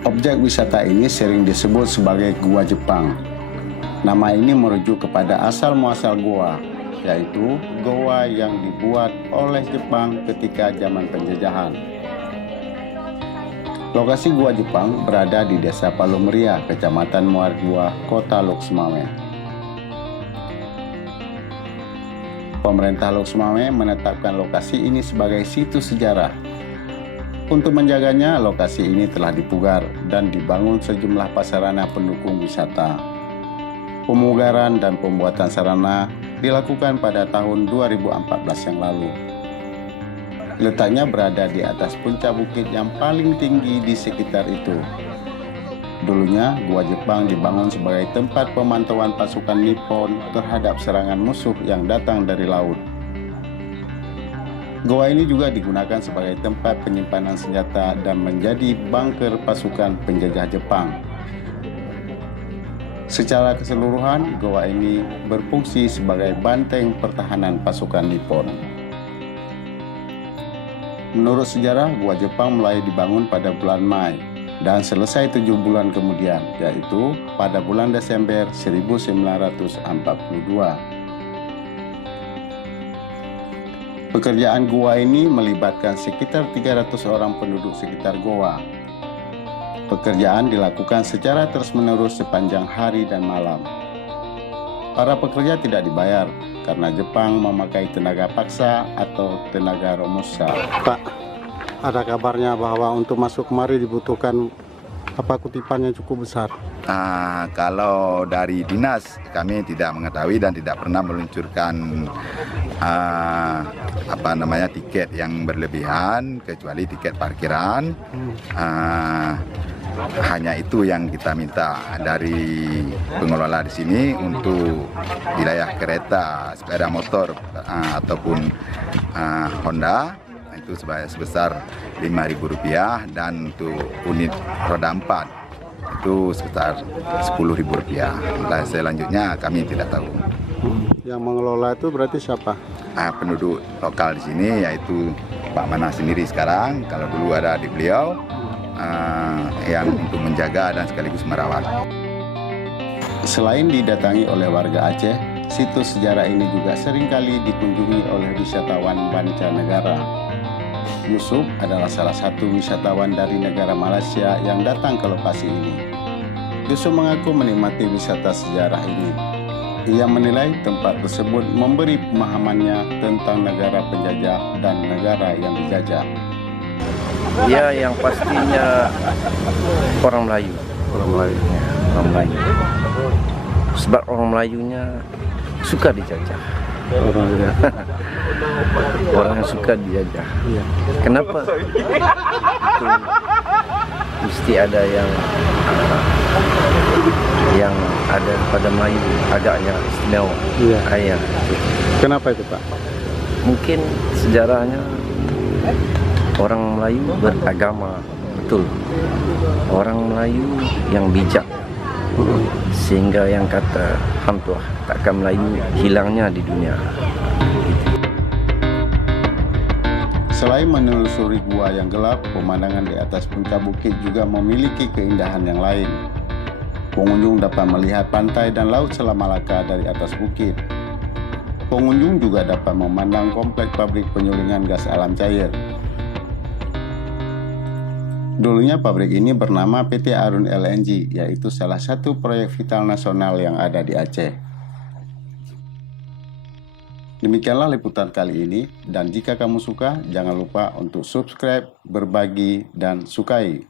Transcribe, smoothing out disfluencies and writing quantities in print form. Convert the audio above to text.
Objek wisata ini sering disebut sebagai Gua Jepang. Nama ini merujuk kepada asal-muasal goa, yaitu goa yang dibuat oleh Jepang ketika zaman penjajahan. Lokasi Gua Jepang berada di Desa Palumeria, Kecamatan Muargua, Kota Lok Sumawe. Pemerintah Lok Sumawe menetapkan lokasi ini sebagai situs sejarah. Untuk menjaganya, lokasi ini telah dipugar dan dibangun sejumlah prasarana pendukung wisata. Pemugaran dan pembuatan sarana dilakukan pada tahun 2014 yang lalu. Letaknya berada di atas puncak bukit yang paling tinggi di sekitar itu. Dulunya, Gua Jepang dibangun sebagai tempat pemantauan pasukan Nippon terhadap serangan musuh yang datang dari laut. Goa ini juga digunakan sebagai tempat penyimpanan senjata dan menjadi bunker pasukan penjajah Jepang. Secara keseluruhan, goa ini berfungsi sebagai benteng pertahanan pasukan Nippon. Menurut sejarah, Gua Jepang mulai dibangun pada bulan Mei dan selesai 7 bulan kemudian, yaitu pada bulan Desember 1942. Pekerjaan goa ini melibatkan sekitar 300 orang penduduk sekitar goa. Pekerjaan dilakukan secara terus-menerus sepanjang hari dan malam. Para pekerja tidak dibayar karena Jepang memakai tenaga paksa atau tenaga romusa. Pak, ada kabarnya bahwa untuk masuk kemari dibutuhkan kutipan yang cukup besar. Kalau dari dinas kami tidak mengetahui dan tidak pernah meluncurkan tiket yang berlebihan kecuali tiket parkiran. Hanya itu yang kita minta dari pengelola di sini untuk wilayah kereta, sepeda motor ataupun Honda itu sebesar Rp5.000 dan untuk unit roda 4 itu sebesar Rp10.000. Nah, selanjutnya kami tidak tahu. Yang mengelola itu berarti siapa? Penduduk lokal di sini yaitu Pak Mana sendiri sekarang. Kalau dulu ada di beliau yang untuk menjaga dan sekaligus merawat. Selain didatangi oleh warga Aceh, situs sejarah ini juga seringkali dikunjungi oleh wisatawan mancanegara. Yusuf adalah salah satu wisatawan dari negara Malaysia yang datang ke lokasi ini. Yusuf mengaku menikmati wisata sejarah ini. Ia menilai tempat tersebut memberi pemahamannya tentang negara penjajah dan negara yang dijajah. Ya, yang pastinya orang Melayu. Sebab orang Melayunya suka dijajah. Orang yang suka dijajah. Kenapa? Itu mesti ada yang ada pada Melayu agaknya istimewa. Iya. Kenapa itu, Pak? Mungkin sejarahnya orang Melayu beragama, betul. Orang Melayu yang bijak, sehingga yang kata Hang Tuah, takkan Melayu hilangnya di dunia. Selain menelusuri gua yang gelap, pemandangan di atas puncak bukit juga memiliki keindahan yang lain. Pengunjung dapat melihat pantai dan laut Selat Malaka dari atas bukit. Pengunjung juga dapat memandang komplek pabrik penyulingan gas alam cair. Dulunya pabrik ini bernama PT Arun LNG, yaitu salah satu proyek vital nasional yang ada di Aceh. Demikianlah liputan kali ini, dan jika kamu suka, jangan lupa untuk subscribe, berbagi, dan sukai.